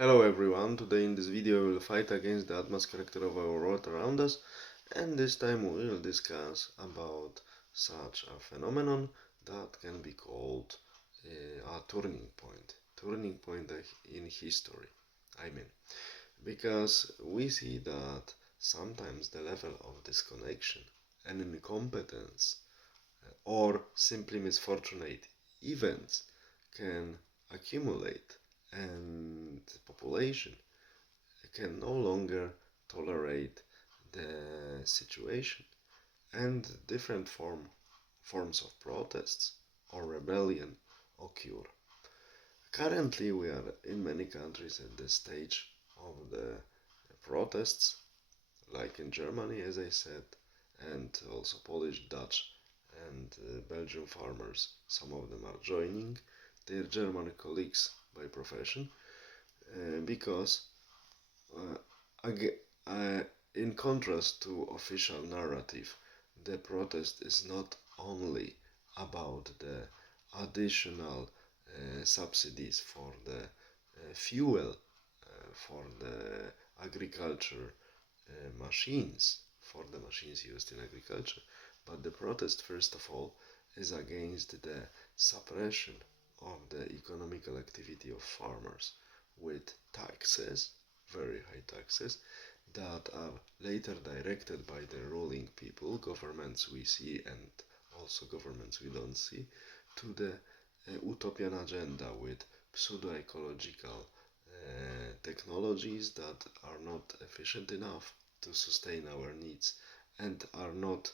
Hello everyone, today in this video we will fight against the atmospheric character of our world around us, and this time we will discuss about such a phenomenon that can be called a turning point in history. I mean, because we see that sometimes the level of disconnection and incompetence or simply misfortunate events can accumulate, and population can no longer tolerate the situation, and different forms of protests or rebellion occur. Currently, we are in many countries at the stage of the protests, like in Germany, as I said, and also Polish, Dutch, and Belgian farmers. Some of them are joining their German colleagues by profession because uh, ag- uh, in contrast to official narrative, the protest is not only about the additional subsidies for the fuel for the agriculture machines, for the machines used in agriculture, but the protest, first of all, is against the suppression of the economical activity of farmers with taxes, very high taxes, that are later directed by the ruling people, governments we see and also governments we don't see, to the utopian agenda with pseudo-ecological technologies that are not efficient enough to sustain our needs and are not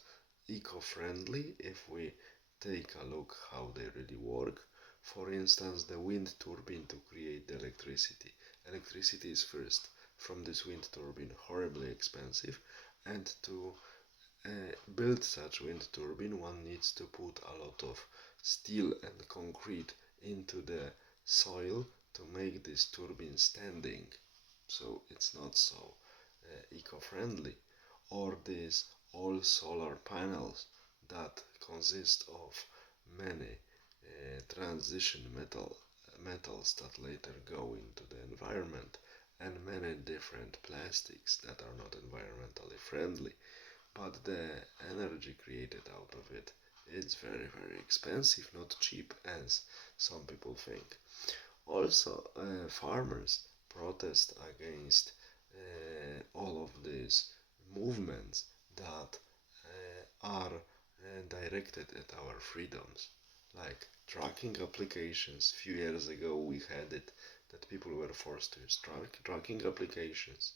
eco-friendly if we take a look how they really work. For instance, the wind turbine to create the electricity. Electricity is first from this wind turbine horribly expensive, and to build such wind turbine one needs to put a lot of steel and concrete into the soil to make this turbine standing, so it's not so eco-friendly. Or these all solar panels that consist of many transition metals that later go into the environment, and many different plastics that are not environmentally friendly, but the energy created out of it is very very expensive, not cheap as some people think. Also, farmers protest against all of these movements that are directed at our freedoms, like tracking applications. Few years ago, we had it that people were forced to use tracking applications,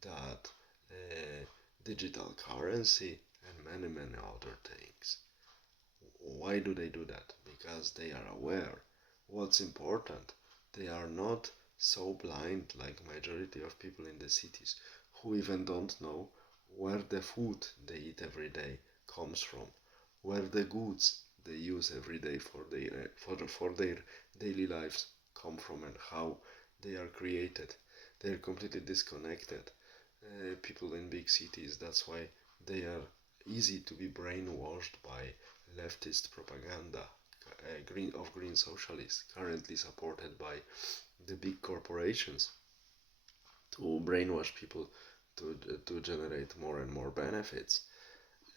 that digital currency, and many many other things. Why do they do that? Because they are aware what's important. They are not so blind like majority of people in the cities, who even don't know where the food they eat every day comes from, where the goods they use every day for their daily lives come from, and how they are created. They are completely disconnected. People in big cities, that's why they are easy to be brainwashed by leftist propaganda, green socialists, currently supported by the big corporations, to brainwash people to generate more and more benefits.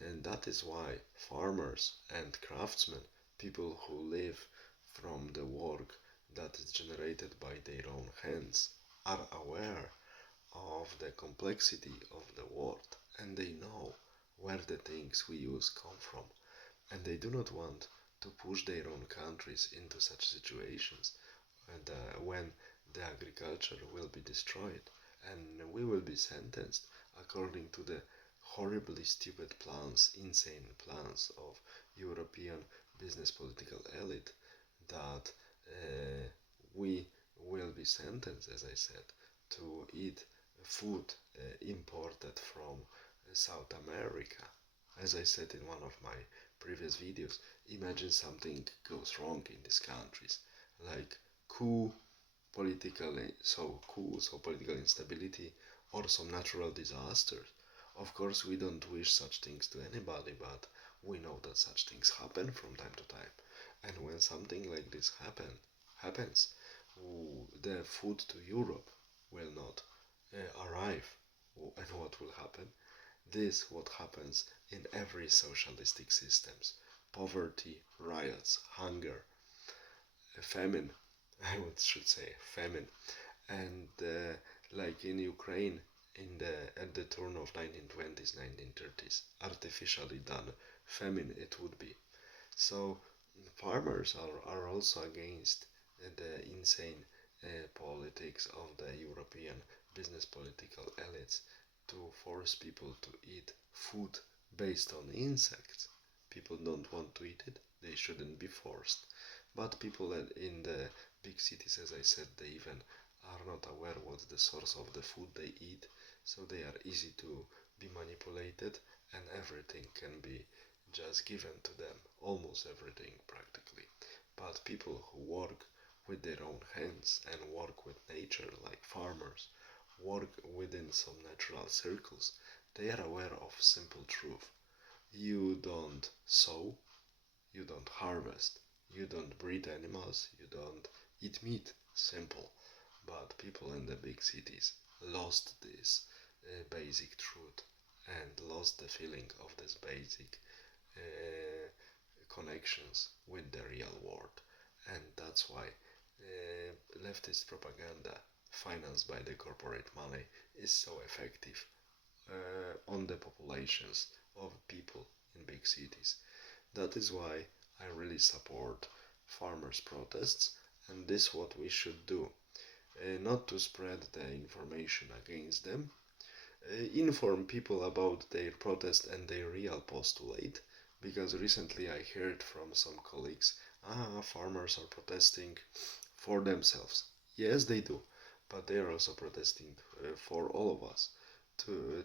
And that is why farmers and craftsmen, people who live from the work that is generated by their own hands, are aware of the complexity of the world, and they know where the things we use come from, and they do not want to push their own countries into such situations, and when the agriculture will be destroyed and we will be sentenced according to the horribly stupid plans, insane plans of European business political elite, that we will be sentenced, as I said, to eat food imported from South America. As I said in one of my previous videos, imagine something goes wrong in these countries, like coup, so political instability, or some natural disasters. Of course, we don't wish such things to anybody, but we know that such things happen from time to time. And when something like this happens, the food to Europe will not arrive. And what will happen? This what happens in every socialistic systems. Poverty, riots, hunger, famine, I would should say famine. And like in Ukraine in the at the turn of 1920s, 1930s, artificially done famine it would be. So farmers are also against the insane politics of the European business political elites to force people to eat food based on insects. People don't want to eat it, they shouldn't be forced. But people in the big cities, as I said, they even are not aware what's the source of the food they eat, so they are easy to be manipulated, and everything can be just given to them, almost everything practically. But people who work with their own hands and work with nature, like farmers, work within some natural circles, they are aware of simple truth. You don't sow, you don't harvest, you don't breed animals, you don't eat meat. Simple. But people in the big cities lost this basic truth and lost the feeling of this basic uh, connections with the real world. And that's why leftist propaganda financed by the corporate money is so effective on the populations of people in big cities. That is why I really support farmers' protests, and this is what we should do. Not to spread the information against them, inform people about their protest and their real postulate, because recently I heard from some colleagues, farmers are protesting for themselves. Yes, they do, but they are also protesting for all of us uh,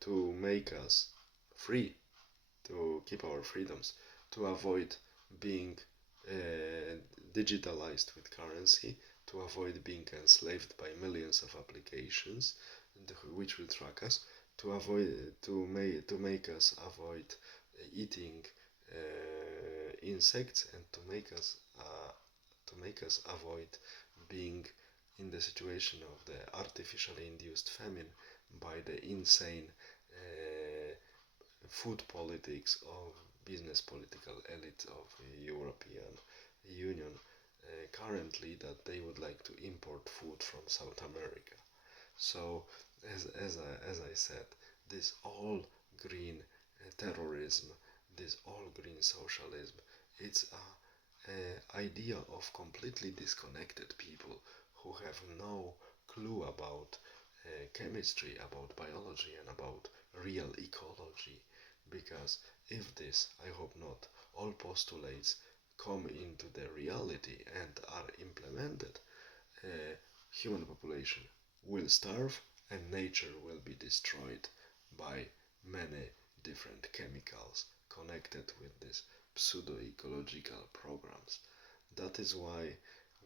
to make us free, to keep our freedoms, to avoid being uh, digitalized with currency, to avoid being enslaved by millions of applications which will track us, to avoid to make us avoid eating insects, and to make us avoid being in the situation of the artificially induced famine by the insane food politics of business political elite of the European Union currently, that they would like to import food from South America. So, as I said, this all green terrorism, this all green socialism, it's a idea of completely disconnected people who have no clue about chemistry, about biology, and about real ecology. Because if this, I hope not, all postulates come into the reality and are implemented, human population will starve and nature will be destroyed by many different chemicals connected with these pseudo-ecological programs. That is why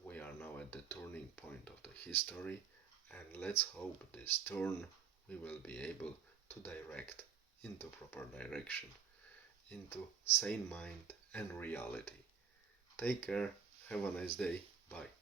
we are now at the turning point of the history, and let's hope this turn we will be able to direct into proper direction, into sane mind and reality. Take care, have a nice day, bye.